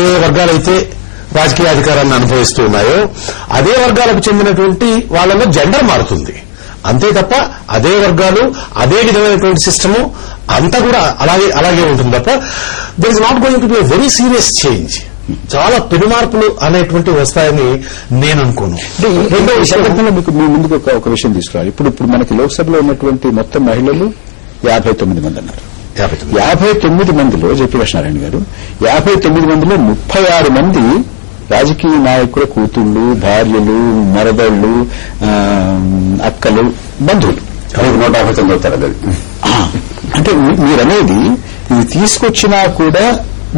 ఏ వర్గాలైతే రాజకీయ అధికారాన్ని అనుభవిస్తూ ఉన్నాయో అదే వర్గాలకు చెందినటువంటి వాళ్ళలో జెండర్ మారుతుంది. అంతే తప్ప అదే వర్గాలు అదే విధమైనటువంటి సిస్టము అంతా కూడా అలాగే ఉంటుంది తప్ప there is not going to be a very serious change. చాలా పెనుమార్పులు అనేటువంటి వస్తాయని నేను అనుకోను. రెండో సందర్భంలో మీకు మీ ముందుకు ఒక విషయం తీసుకురావాలి. ఇప్పుడు మనకి లోక్సభలో ఉన్నటువంటి మొత్తం మహిళలు 59 మంది అన్నారు. 59 మందిలో జెపి లక్ష్మీనారాయణ గారు 59 మందిలో 36 మంది రాజకీయ నాయకుల కూతుళ్లు, భార్యలు, మరదళ్లు, అక్కలు, బంధువులు. 159 అవుతారు. అది అంటే మీరనేది ఇది తీసుకొచ్చినా కూడా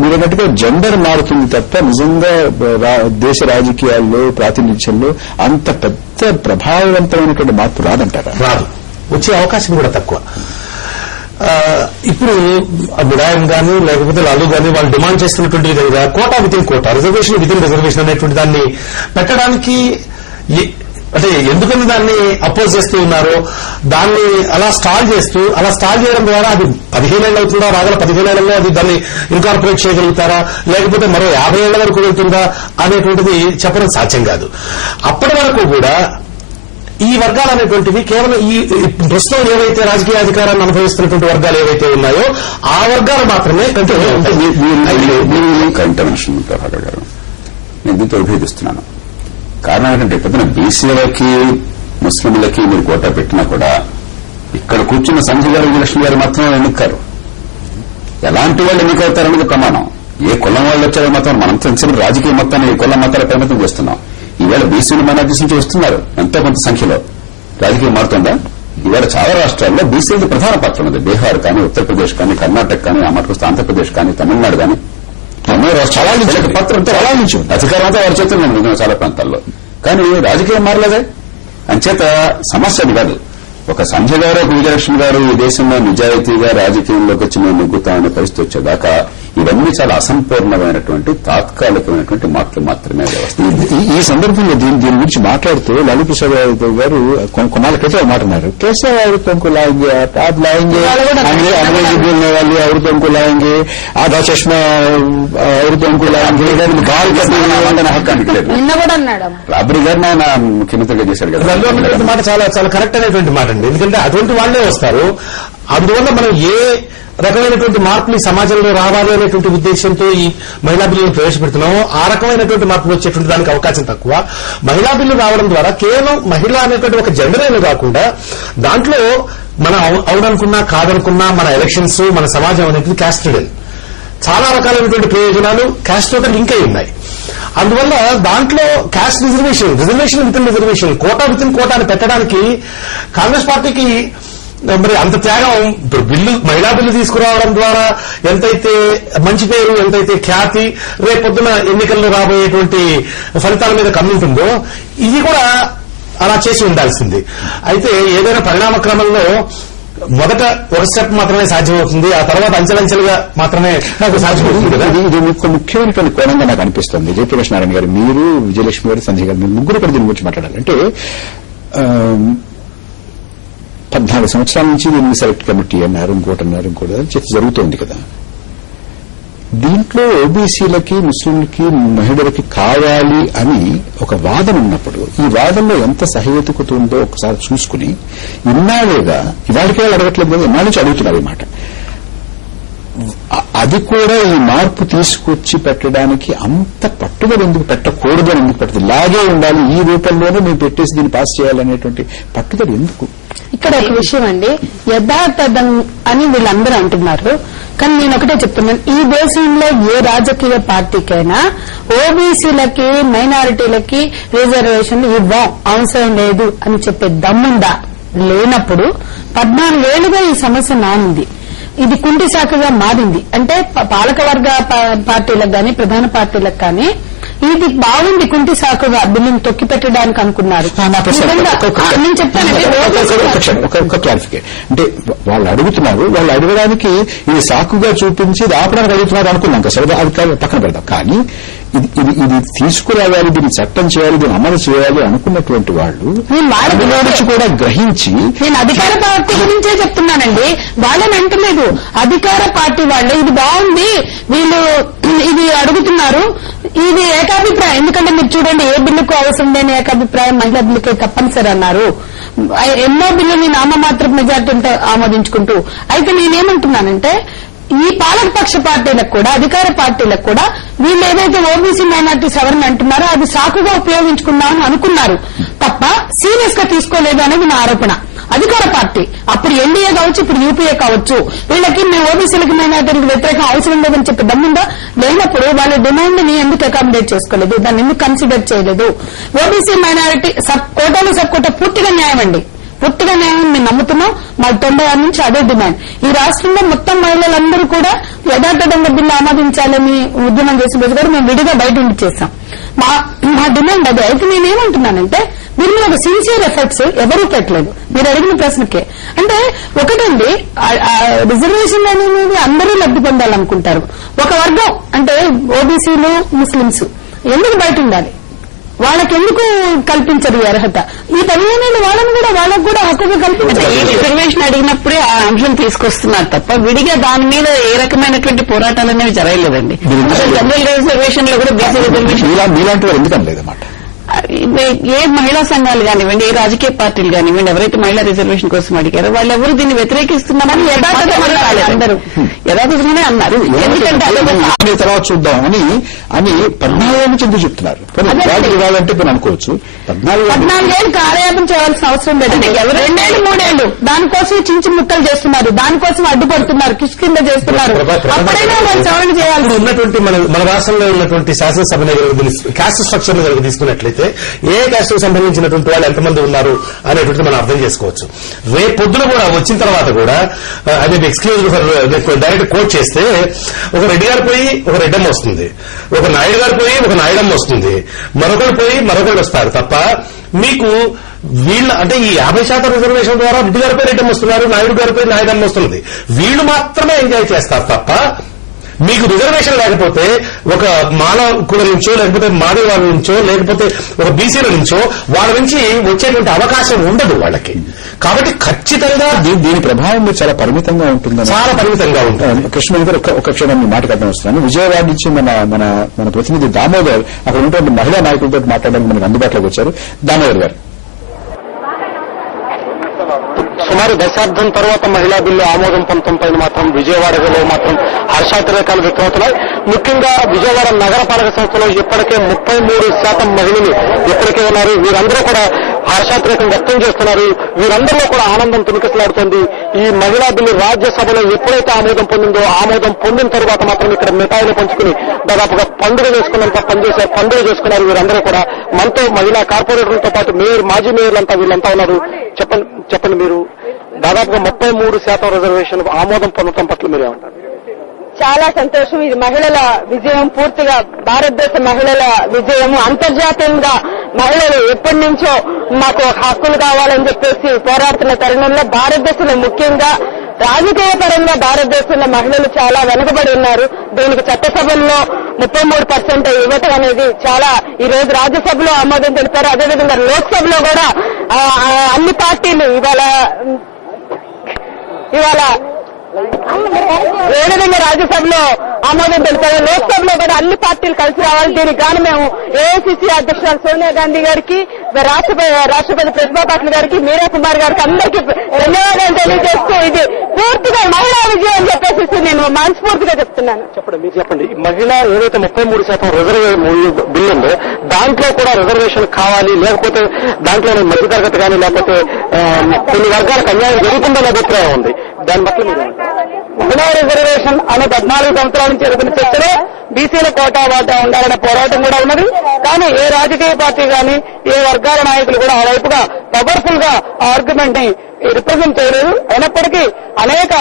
మీరన్నట్టుగా జెండర్ మారుతుంది తప్ప నిజంగా దేశ రాజకీయాల్లో ప్రాతినిధ్యంలో అంత పెద్ద ప్రభావవంతమైనటువంటి మార్పు రాదంటారా? రాదు. వచ్చే అవకాశం కూడా తక్కువ. ఇప్పుడు ములాయం గానీ లేకపోతే లాలూ గానీ వాళ్ళు డిమాండ్ చేస్తున్నటువంటి విధంగా quota within quota, reservation within reservation అనేటువంటి దాన్ని పెట్టడానికి అంటే ఎందుకని దాన్ని అపోజ్ చేస్తూ ఉన్నారో దాన్ని అలా స్టాల్ చేయడం ద్వారా అది 15 ఏళ్ళు అవుతుందా, రాగల 15 ఏళ్లలో అది దాన్ని ఇన్కార్పొరేట్ చేయగలుగుతారా, లేకపోతే మరో 50 ఏళ్ల వరకు వెళ్తుందా అనేటువంటిది చెప్పడం సాధ్యం కాదు. అప్పటి వరకు కూడా ఈ వర్గాలు అనేటువంటివి కేవలం ఈ ప్రస్తుతం ఏవైతే రాజకీయ అధికారాన్ని అనుభవిస్తున్నటువంటి వర్గాలు ఏవైతే ఉన్నాయో ఆ వర్గాలు మాత్రమే కంటెన్షన్ గారు నేను దీంతో విభేదిస్తున్నాను. కారణం ఏంటంటే పొద్దున బీసీలకి ముస్లింలకి మీరు కోటా పెట్టినా కూడా ఇక్కడ కూర్చున్న సంజయ్ గారు, విజయలక్ష్మి గారు మాత్రమే ఎన్నికారు. ఎలాంటి వాళ్ళు ఎన్నికవుతారనేది ప్రమాణం. ఏ కులం వాళ్ళు వచ్చారో మాత్రం మనం తెలిసిన రాజకీయ మొత్తాన్ని కుల మతాల పరిమితం చేస్తున్నాం. ఈవేళ బీసీలు మైనార్టీస్ నుంచి వస్తున్నారు ఎంతో కొంత సంఖ్యలో. రాజకీయం మారుతుందా? ఈవేళ చాలా రాష్ట్రాల్లో బీసీలది ప్రధాన పాత్ర ఉన్నది. బీహార్ కానీ, ఉత్తరప్రదేశ్ కానీ, కర్ణాటక కానీ, ఆ మటుకు ఆంధ్రప్రదేశ్ కానీ, తమిళనాడు కానీ చాలా పాత్ర అంతా అలా నుంచి అధికారం అంతా వారి చేతుల్లో ఉంది చాలా ప్రాంతాల్లో. కానీ రాజకీయం మారలేదే. అంచేత సమస్యని కాదు. ఒక సంజయ్ గారు, ఒక విజయలక్ష్మి గారు ఈ దేశంలో నిజాయితీగా రాజకీయంలోకి వచ్చి మేము నెగ్గుతామనే పరిస్థితి వచ్చేదాకా ఇవన్నీ చాలా అసంపూర్ణమైనటువంటి తాత్కాలికమైనటువంటి మాటలు మాత్రమే వ్యవస్థ. ఈ సందర్భంలో దీని గురించి మాట్లాడుతూ లాలూ ప్రసాద్ యాదవ్ గారు కొన్నాళ్ళ క్రితం మాట అన్నారు. కేసీఆర్ ఎవరితో లాయింగే, आप लाएंगे, अंग्रेजी बोलने वाले औरतों को लाएंगे, आधा चश्मा औरतों को लाएंगे, बाल कटने హక్కానికి లేదు. రాబరీ గారిని ఆయన ముఖ్యమంత్రిగా చేశారు కదా. మాట చాలా చాలా కరెక్ట్ అనేటువంటి మాట అండి. ఎందుకంటే అటువంటి వాళ్లే వస్తారు. అందువల్ల మనం ఏ రకమైనటువంటి మార్పులు ఈ సమాజంలో రావాలి అనేటువంటి ఉద్దేశంతో ఈ మహిళా బిల్లును ప్రవేశపెడుతున్నామో ఆ రకమైనటువంటి మార్పులు వచ్చేటువంటి దానికి అవకాశం తక్కువ. మహిళా బిల్లు రావడం ద్వారా కేవలం మహిళ అనేటువంటి ఒక జెండర్ కాకుండా దాంట్లో మనం అవుననుకున్నా కాదనుకున్నా మన ఎలక్షన్స్, మన సమాజం అనేది క్యాస్ట్ చాలా రకాలైనటువంటి ప్రయోజనాలు క్యాస్ట్ తోటి లింక్ అయి ఉన్నాయి. అందువల్ల దాంట్లో caste reservation within reservation, quota within quota అని పెట్టడానికి కాంగ్రెస్ పార్టీకి మరి అంత త్యాగం మహిళా బిల్లు తీసుకురావడం ద్వారా ఎంతైతే మంచి పేరు, ఎంతైతే ఖ్యాతి రేపొద్దున ఎన్నికల్లో రాబోయేటువంటి ఫలితాల మీద కమ్ముంటుందో ఇది కూడా అలా చేసి ఉండాల్సింది. అయితే ఏదైనా పరిణామ క్రమంలో మొదట ఒక స్టెప్ మాత్రమే సాధ్యమవుతుంది, ఆ తర్వాత అంచెలంచెలుగా మాత్రమే నాకు సాధ్యమవుతుంది కదా. ఇది ఒక ముఖ్యమైనటువంటి కోణంగా నాకు అనిపిస్తుంది. జెపి లక్ష్మీనారాయణ గారు, మీరు, విజయలక్ష్మి గారు, సంజయ్ గారు, మీరు ముగ్గురు కూడా దీని గురించి మాట్లాడాలి. అంటే 14 సంవత్సరాల నుంచి దీన్ని సెలెక్ట్ కమిటీ అన్నారు, ఇంకోటి చర్చ జరుగుతోంది కదా. దీంట్లో ఓబీసీలకి, ముస్లింలకి, మహిళలకి కావాలి అని ఒక వాదన ఉన్నప్పుడు ఈ వాదనలో ఎంత సహేతుకత ఉందో ఒకసారి చూసుకుని ఇన్నాళ్ళుగా ఇవాళకే అడగట్లేదు కదా, ఇన్నాళ్ళ నుంచి అడుగుతున్నారు ఈ మాట. అది కూడా ఈ మార్పు తీసుకొచ్చి పెట్టడానికి అంత పట్టుదల ఎందుకు పెట్టకూడదు అని ఎందుకు పెట్టదు? ఇలాగే ఉండాలి, ఈ రూపంలోనే మేము పెట్టేసి దీన్ని పాస్ చేయాలనేటువంటి పట్టుదల ఎందుకు? ఇక్కడ ఒక విషయం అండి, యథాతథం అని వీళ్ళందరూ అంటున్నారు. కానీ నేను ఒకటే చెప్తున్నాను, ఈ దేశంలో ఏ రాజకీయ పార్టీకైనా ఓబీసీలకి, మైనారిటీలకి రిజర్వేషన్లు ఇవ్వం, అవసరం లేదు అని చెప్పే దమ్ముందా? లేనప్పుడు 14 ఏళ్లుగా ఈ సమస్య నానుంది. ఇది కుంటి శాఖగా మారింది. అంటే పాలకవర్గ పార్టీలకు గాని, ప్రధాన పార్టీలకు కానీ ఇది బాగుంది కుంటి శాఖగా బిల్లును తొక్కి పెట్టడానికి అనుకున్నారు. నేను చెప్తానండి, ఒక క్లారిఫికేషన్. అంటే వాళ్ళు అడుగుతున్నారు, వాళ్ళు అడగడానికి ఇది సాకుగా చూపించి ఆపడానికి అడుగుతున్నారు అనుకున్నాం కదా, సరే అది పక్కన పెడతాం. కానీ ఇది తీసుకురావాలి, దీన్ని చట్టం చేయాలి, దీన్ని అమలు చేయాలి అనుకున్నటువంటి వాళ్ళు అందులో నుంచి కూడా గ్రహించి, నేను అధికార పార్టీ గురించే చెప్తున్నానండి, వాళ్ళని అంటలేదు. అధికార పార్టీ వాళ్ళే ఇది బాగుంది, వీళ్ళు ఇది అడుగుతున్నారు, ఇది ఏకాభిప్రాయం. ఎందుకంటే మీరు చూడండి, ఏ బిల్లుకు అవసరం లేని ఏకాభిప్రాయం మహిళా బిల్లుకే తప్పనిసరి అన్నారు. ఎన్నో బిల్లుని నామమాత్ర మెజార్టీతో ఆమోదించుకుంటూ. అయితే నేనేమంటున్నానంటే, ఈ పాలకపక్ష పార్టీలకు కూడా అధికార పార్టీలకు కూడా వీళ్ళు ఏదైతే ఓబీసీ మైనార్టీ సవరణ అంటున్నారో అది సాకుగా ఉపయోగించుకుందామని అనుకున్నారు తప్ప సీరియస్ గా తీసుకోలేదు అనేది నా ఆరోపణ. అధికార పార్టీ అప్పుడు ఎన్డీఏ కావచ్చు, ఇప్పుడు యూపీఏ కావచ్చు, వీళ్ళకి మేము ఓబీసీలకి మైనార్టీలకు వ్యతిరేకం అవసరం లేదని చెప్పి దమ్ముందా? లేనప్పుడు వాళ్ళ డిమాండ్ ని ఎందుకు అకామిడేట్ చేసుకోలేదు, దాన్ని ఎందుకు కన్సిడర్ చేయలేదు? ఓబీసీ మైనారిటీ కోటాలు సబ్ కోటా పూర్తిగా న్యాయం అండి, పూర్తిగా న్యాయం మేము నమ్ముతున్నాం. మా 96 నుంచి అదే డిమాండ్. ఈ రాష్ట్రంలో మొత్తం మహిళలందరూ కూడా యథాతథంగా బిల్లు ఆమోదించాలని ఉద్యమం చేసిన రోజు కూడా మేము విడిగా బయట ఉండి చేశాం. మా డిమాండ్ అదే. అయితే నేనేమంటున్నానంటే, దీని మీద సిన్సియర్ ఎఫర్ట్స్ ఎవరూ పెట్టలేదు. మీరు అడిగిన ప్రశ్నకే అంటే ఒకటండి, రిజర్వేషన్ అనేది అందరూ లబ్ధి పొందాలనుకుంటారు. ఒక వర్గం అంటే ఓబీసీలు, ముస్లింస్ ఎందుకు బయట ఉండాలి? వాళ్ళకి ఎందుకు కల్పించరు ఈ అర్హత? ఈ 15 వాళ్ళకు కూడా హక్కుగా కల్పించారు. ఈ రిజర్వేషన్ అడిగినప్పుడే ఆ అంశం తీసుకొస్తున్నారు తప్ప విడిగా దాని మీద ఏ రకమైనటువంటి పోరాటాలు అనేవి జరగలేదండి. జనరల్ రిజర్వేషన్ లో కూడా బీసీ రిజర్వేషన్ మీలాంటి వారు ఎందుకు అనలేదన్నమాట. ఏ మహిళా సంఘాలు కానివ్వండి, ఏ రాజకీయ పార్టీలు కానివ్వండి, ఎవరైతే మహిళా రిజర్వేషన్ కోసం అడిగారో వాళ్ళెవరూ దీన్ని వ్యతిరేకిస్తున్నామని యథాతథంగానే అన్నారు. ఎందుకంటే తర్వాత చూద్దాం అని 14 నుంచి ఎందుకు చెప్తున్నారు? ఇవ్వాలంటే ఇప్పుడు అనుకోవచ్చు 14 ఏళ్ళు కాలయాపన చేయాల్సిన అవసరం లేదండి. 2 ఏళ్ళు 3 ఏళ్ళు దానికోసం చించి ముక్కలు చేస్తున్నారు, దానికోసం అడ్డుపడుతున్నారు, కిష్కింద చేస్తున్నారు. అప్పుడైనా వాళ్ళు సవరణ చేయాలి. ఉన్నటువంటి మన రాష్ట్రంలో ఉన్నటువంటి శాసనసభ క్యాస్ట్ స్ట్రక్చర్ ని తీసుకున్నట్లయితే ఏ క్యాస్ట్ కు సంబంధించినటువంటి వాళ్ళు ఎంతమంది ఉన్నారు అనేటువంటి మనం అర్థం చేసుకోవచ్చు. రేపు పొద్దున కూడా వచ్చిన తర్వాత కూడా అదే ఎక్స్క్లూజివ్ ఫర్ డైరెక్ట్ కోట్ చేస్తే ఒక రెడ్డి గారు పోయి ఒక రెడ్డమ్మ వస్తుంది, ఒక నాయుడు గారు పోయి ఒక నాయుడమ్మ వస్తుంది, మరొకరు పోయి మరొకరు వస్తారు తప్ప మీకు వీళ్ళు అంటే ఈ 50% రిజర్వేషన్ ద్వారా రెడ్డి గారిపై రెడ్డమ్మ వస్తున్నారు, నాయుడు గారిపై నాయుడమ్మ వస్తుంది. వీళ్ళు మాత్రమే ఎంజాయ్ చేస్తారు తప్ప మీకు రిజర్వేషన్ లేకపోతే ఒక మాల కుల నుంచో లేకపోతే మాది వాళ్ళ నుంచో లేకపోతే ఒక బీసీల నుంచో వాళ్ళ నుంచి వచ్చేటువంటి అవకాశం ఉండదు వాళ్ళకి. కాబట్టి ఖచ్చితంగా దీని ప్రభావం చాలా పరిమితంగా ఉంటుంది, చాలా పరిమితంగా ఉంటుంది. కృష్ణ గారు ఒక క్షణం మీ మాట కట్టడం వస్తున్నాను. విజయవాడ నుంచి మన ప్రతినిధి దామోదర్ అక్కడ ఉన్నటువంటి మహిళా నాయకులతో మాట్లాడడానికి మనకు అందుబాటులోకి వచ్చారు. దామోదర్ గారు, సుమారు దశాబ్దం తర్వాత మహిళా బిల్లు ఆమోదం పొందడంపై మాత్రం విజయవాడలో మాత్రం హర్షాతిరేకాలు వ్యక్తమవుతున్నాయి. ముఖ్యంగా విజయవాడ నగరపాలక సంస్థలో ఇప్పటికే 33% మహిళలు ఇప్పటికే ఉన్నారు. వీరందరూ కూడా హర్షాతిరేకం వ్యక్తం చేస్తున్నారు. వీరందరిలో కూడా ఆనందం తునికిసలాడుతోంది. ఈ మహిళా బిల్లు రాజ్యసభలో ఎప్పుడైతే ఆమోదం పొందిందో, ఆమోదం పొందిన తర్వాత మాత్రం ఇక్కడ మిఠాయిలు పంచుకుని దాదాపుగా పండుగ పండుగ చేసుకున్నారు. వీరందరూ కూడా మనతో మహిళా కార్పొరేటర్లతో పాటు మాజీ మేయర్లంతా వీళ్ళంతా ఉన్నారు. చెప్పండి మీరు దాదాపుగా 33% రిజర్వేషన్ ఆమోదం పొందడం పట్ల మీరేమంటారు? చాలా సంతోషం. ఇది మహిళల విజయం, పూర్తిగా భారతదేశ మహిళల విజయము. అంతర్జాతీయంగా మహిళలు ఎప్పటి నుంచో మాకు హక్కులు కావాలని చెప్పేసి పోరాడుతున్న తరుణంలో భారతదేశంలో ముఖ్యంగా రాజకీయ పరంగా భారతదేశంలో మహిళలు చాలా వెనుకబడి ఉన్నారు. దీనికి చట్టసభల్లో 33% ఇవ్వటం అనేది చాలా ఈ రోజు రాజ్యసభలో ఆమోదం తెలిపారు. అదేవిధంగా లోక్సభలో కూడా అన్ని పార్టీలు ఇవాళ ఏ విధంగా రాజ్యసభలో ఆమోదం తెలిపారు, లోక్సభలో కూడా అన్ని పార్టీలు కలిసి రావాలి. దీనికి గాను మేము ఏఐసీసీ అధ్యక్షురాలు సోనియా గాంధీ గారికి, రాష్ట్రపతి ప్రతిభా పాటిల్ గారికి, మీరా కుమార్ గారికి అందరికీ ధన్యవాదాలు తెలియజేస్తూ ఇది పూర్తిగా మహిళా విజయం అని చెప్పేసి నేను మనస్ఫూర్తిగా చెప్తున్నాను. మీరు చెప్పండి, మహిళ ఏదైతే 33% రిజర్వేషన్ బిల్లు ఉందో దాంట్లో కూడా రిజర్వేషన్ కావాలి, లేకపోతే దాంట్లో మధ్యతరగతి కానీ లేకపోతే కొన్ని వర్గాలకు అన్యాయం జరుగుతుందనే అభిప్రాయం ఉంది. దాని బట్టి మీరు మహిళా రిజర్వేషన్ అనే 14 సంవత్సరాల నుంచి జరిగిన చర్చలో బీసీల కోటా వాటా ఉండాలనే పోరాటం కూడా ఉన్నది. కానీ ఏ రాజకీయ పార్టీ కానీ ఏ వర్గాల నాయకులు కూడా ఆ వైపుగా పవర్ఫుల్ గా ఆర్గ్యుమెంట్ ని రిప్రజెంట్ చేయలేదు. అయినప్పటికీ అనేక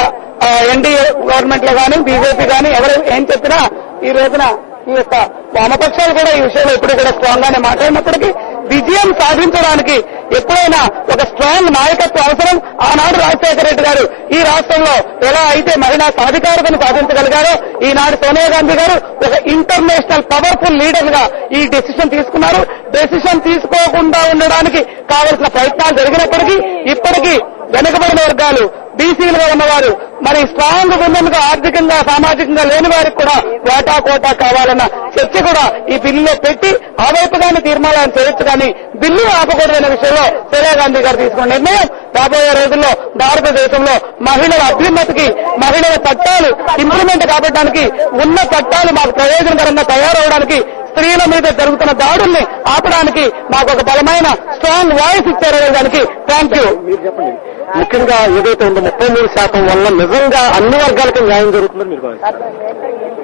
ఎన్డీఏ గవర్నమెంట్ లో కానీ బీజేపీ కానీ ఎవరు ఏం చెప్పినా ఈ రోజున ఈ యొక్క వామపక్షాలు కూడా ఈ విషయంలో ఇప్పుడు కూడా స్ట్రాంగ్ గానే మాట్లాడినప్పటికీ విజయం సాధించడానికి ఎప్పుడైనా ఒక స్ట్రాంగ్ నాయకత్వం అవసరం. ఆనాడు రాజశేఖర రెడ్డి గారు ఈ రాష్ట్రంలో ఎలా అయితే మహిళా సాధికారతను సాధించగలిగారో, ఈనాడు సోనియా గాంధీ గారు ఒక ఇంటర్నేషనల్ పవర్ఫుల్ లీడర్ గా ఈ డెసిషన్ తీసుకున్నారు. డెసిషన్ తీసుకోకుండా ఉండడానికి కావలసిన ప్రయత్నాలు జరిగినప్పటికీ ఇప్పటికీ వెనుకబడిన వర్గాలు, బీసీలుగా ఉన్నవారు, మరి స్ట్రాంగ్ ఉన్నందుకు ఆర్థికంగా సామాజికంగా లేని వారికి కూడా కోటా కోటా కావాలన్న చర్చ కూడా ఈ బిల్లులో పెట్టి ఆ వైపుగానే తీర్మానాలు చేయొచ్చు, కానీ బిల్లు ఆపకూడదనే విషయంలో సోనియా గాంధీ గారు తీసుకున్న నిర్ణయం రాబోయే రోజుల్లో భారతదేశంలో మహిళల అభ్యున్నతికి, మహిళల చట్టాలు ఇంప్లిమెంట్ కాబట్టడానికి, ఉన్న చట్టాలు మాకు ప్రయోజనకరంగా తయారవడానికి, స్త్రీల మీద జరుగుతున్న దాడుల్ని ఆపడానికి మాకు ఒక బలమైన స్ట్రాంగ్ వాయిస్ ఇచ్చారనే దానికి థ్యాంక్ యూ. మీరు చెప్పండి, ముఖ్యంగా ఏదైతే ఉందో 33% వల్ల నిజంగా అన్ని వర్గాలకు న్యాయం జరుగుతుందని మీరు భావిస్తారు?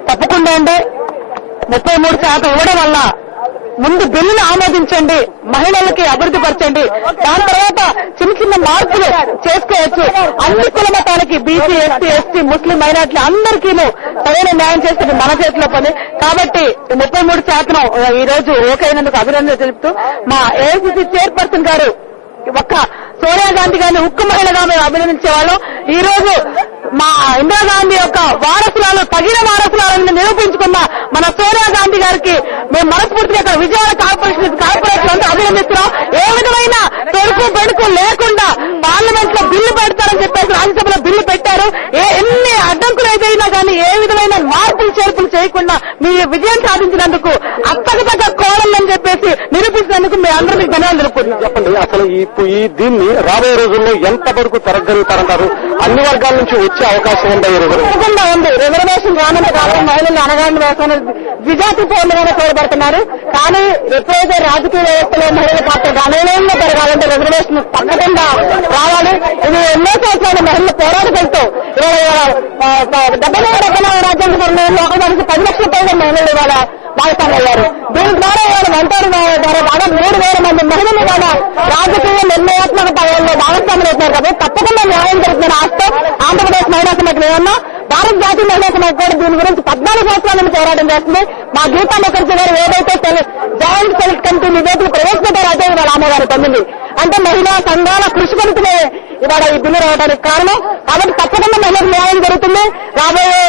తప్పకుండా అండి. 33% ఇవ్వడం వల్ల ముందు బిల్లును ఆమోదించండి, మహిళలకి అభివృద్ధి పరచండి, దాని తర్వాత చిన్న చిన్న మార్పులు చేసుకోవచ్చు. అన్ని కుల మతాలకి, బీసీ, ఎస్సీ, ఎస్టీ, ముస్లిం, మైనార్టీలు అందరికీ సరైన న్యాయం చేస్తుంది మన చేతిలో పని. కాబట్టి 33% ఈ రోజు ఓకే అయినందుకు అభినందనలు తెలుపుతూ మా ఏఐసీసీ చైర్పర్సన్ గారు ఒక్క సోనియా గాంధీ గారిని ఉక్కు మహిళగా మేము అభినందించేవాళ్ళం. ఈ రోజు మా ఇందిరాగాంధీ యొక్క వారసురాలు, తగిన వారసురాలను నిరూపించుకున్న మన సోనియా గాంధీ గారికి మేము మనస్ఫూర్తిగా ఇక్కడ విజయవాడ కార్పొరేషన్ అంతా అభినందిస్తున్నాం. ఏ విధమైన తొడుకు బెడుకు లేకుండా పార్లమెంట్ లో బిల్లు పెడతారని చెప్పేసి రాజ్యసభలో బిల్లు పెట్టారు. ఎన్ని అడ్డంకులు ఏదైనా కానీ ఏ విధమైన మార్పులు చేర్పులు చేయకుండా మీ విజయం సాధించినందుకు అత్తగతగ్గ కోడలని చెప్పేసి నిరూపించినందుకు మీ అందరికీ ధన్యవాదాలు తెలుపుతున్నాం. చెప్పండి, అసలు దీన్ని రాబోయే రోజుల్లో ఎంత వరకు జరగలుగుతారంటారు? అన్ని వర్గాల నుంచి వచ్చే అవకాశం ఉందా? తప్పకుండా ఉంది. రిజర్వేషన్ రానంత కాలం మహిళలు అనగాని వేసాను ద్విజాతి పౌరులుగానే కోరబడుతున్నారు. కానీ ఎప్పుడైతే రాజకీయ వ్యవస్థలో మహిళల పాత్ర గణనీయంగా పెరగాలంటే రిజర్వేషన్ తప్పకుండా రావాలి. ఇది ఎన్నో సంవత్సరాలు మహిళలు పోరాటంతో 70 రాజ్యాంగ నిర్ణయంలో ఒక మనిషి 10 లక్షల పైన మహిళలు ఇవాళ భాగస్వామయ్యారు. దీని ద్వారా ఇవాళ వంటారు ద్వారా దాదాపు 3,000 మంది మహిళలు ఇవాళ రాజకీయ నిర్ణయాత్మక పదవుల్లో భాగస్వాములు అవుతున్నారు. కాబట్టి తప్పకుండా న్యాయం జరుగుతున్న ఆస్తో ఆంధ్రప్రదేశ్ మహిళా సమితి ఏమన్నా భారత జాతీయ మహిళా సమితి కూడా దీని గురించి 14 సంవత్సరాల నుంచి పోరాటం చేస్తుంది. మా గీతా ముఖర్జీ గారు ఏదైతే జాయింట్ సెలెక్ట్ కమిటీ నివేదిక ప్రవేశపెట్టారో అదే ఇవాళ ఆమెగారు పొందింది. అంటే మహిళా సంఘాల కృషి ఫలితమే ఇవాళ ఈ బిల్లు రావడానికి కారణం. కాబట్టి తప్పకుండా మహిళలకు న్యాయం జరుగుతుంది. రాబోయే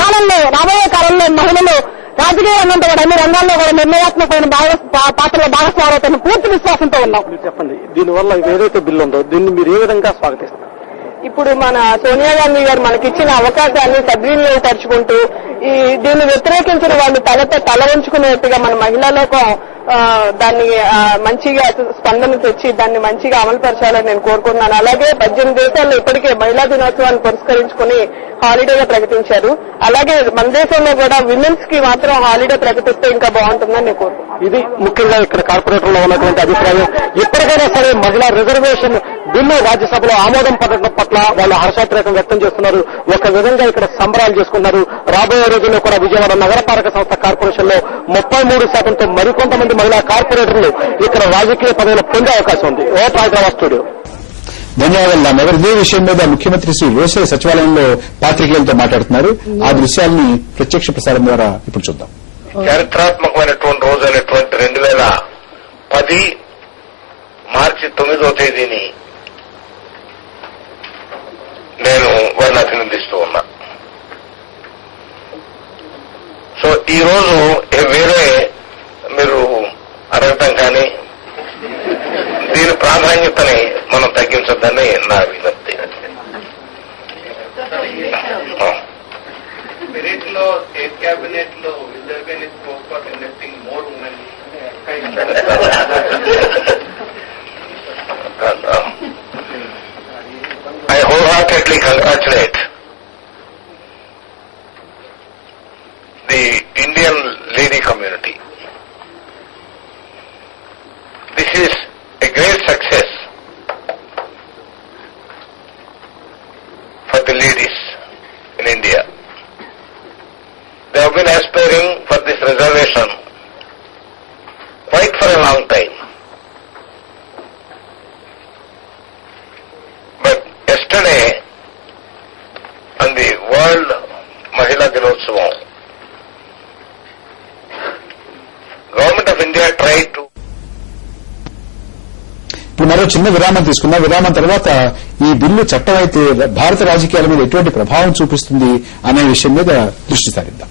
కాలంలో మహిళలు రాజకీయ రంగంతో కూడా అన్ని రంగాల్లో కూడా నిర్ణయాత్మకమైన పాత్రలో భాగస్వామ్యం పూర్తి విశ్వాసంతో ఉన్నాం. మీరు చెప్పండి, దీనివల్ల ఏదైతే బిల్లు ఉందో దీన్ని మీరు ఏ విధంగా స్వాగతిస్తారు? ఇప్పుడు మన సోనియా గాంధీ గారు మనకిచ్చిన అవకాశాన్ని సద్వినియోగపరుచుకుంటూ దీన్ని వ్యతిరేకించిన వాళ్ళు తల ఉంచుకునేట్టుగా మన మహిళా లోకం దాన్ని మంచిగా స్పందన తెచ్చి దాన్ని మంచిగా అమలుపరచాలని నేను కోరుకుంటున్నాను. అలాగే 18 దేశాల్లో ఇప్పటికే మహిళా దినోత్సవాన్ని పురస్కరించుకుని హాలిడేగా ప్రకటించారు. అలాగే మన దేశంలో కూడా విమెన్స్ కి మాత్రం హాలిడే ప్రకటిస్తే ఇంకా బాగుంటుందని నేను కోరుకుంటున్నాను. ఇది ముఖ్యంగా ఇక్కడ కార్పొరేటర్ లో ఉన్నటువంటి అభిప్రాయం. ఇప్పటికైనా సరే మహిళా రిజర్వేషన్ బిల్లు రాజ్యసభలో ఆమోదం పడటం పట్ల వాళ్ళు హర్షోద్రేకం వ్యక్తం చేస్తున్నారు. ఒక విధంగా ఇక్కడ సంబరాలు చేసుకున్నారు. రాబోయే రోజుల్లో కూడా విజయవాడ నగరపాలక సంస్థ కార్పొరేషన్ లో 33%తో మరికొంతమంది మహిళా కార్పొరేటర్లు ఇక్కడ రాజకీయ పదవులు పొందే అవకాశం ఉంది. హైదరాబాద్ స్టూడియో. ధన్యవాదాలు రామనగర్. ఇదే విషయం మీద ముఖ్యమంత్రి శ్రీ రోసే సచివాలయంలో పాత్రికేయులతో మాట్లాడుతున్నారు. ఆ దృశ్యాన్ని ప్రత్యక్ష ప్రసారం ద్వారా ఇప్పుడు చూద్దాం. చారిత్రాత్మకమైనటువంటి రోజు అయినటువంటి 2010 మార్చి 9వ తేదీని నేను వారిని అభినందిస్తూ ఉన్నా. సో ఈ రోజు వేరే మీరు అడగటం కానీ దీని ప్రాధాన్యతని మనం తగ్గించొద్దని నా విజ్ఞప్తి. స్పిరిట్ లో స్టేట్ క్యాబినెట్ లో will there be any scope for investing more women? I wholeheartedly congratulate the Indian lady community. This is a great success for the ladies in India. They have been aspiring for this reservation quite for a long time. But yesterday, on the World Mahila Dinotsavam, Government of India tried to ఇప్పుడు మరో చిన్న విరామం తీసుకుందాం. విరామం తర్వాత ఈ bill చట్టం అయితే భారత రాజకీయాల మీద ఎటువంటి ప్రభావం చూపిస్తుంది అనే విషయం మీద దృష్టి సారిద్దాం.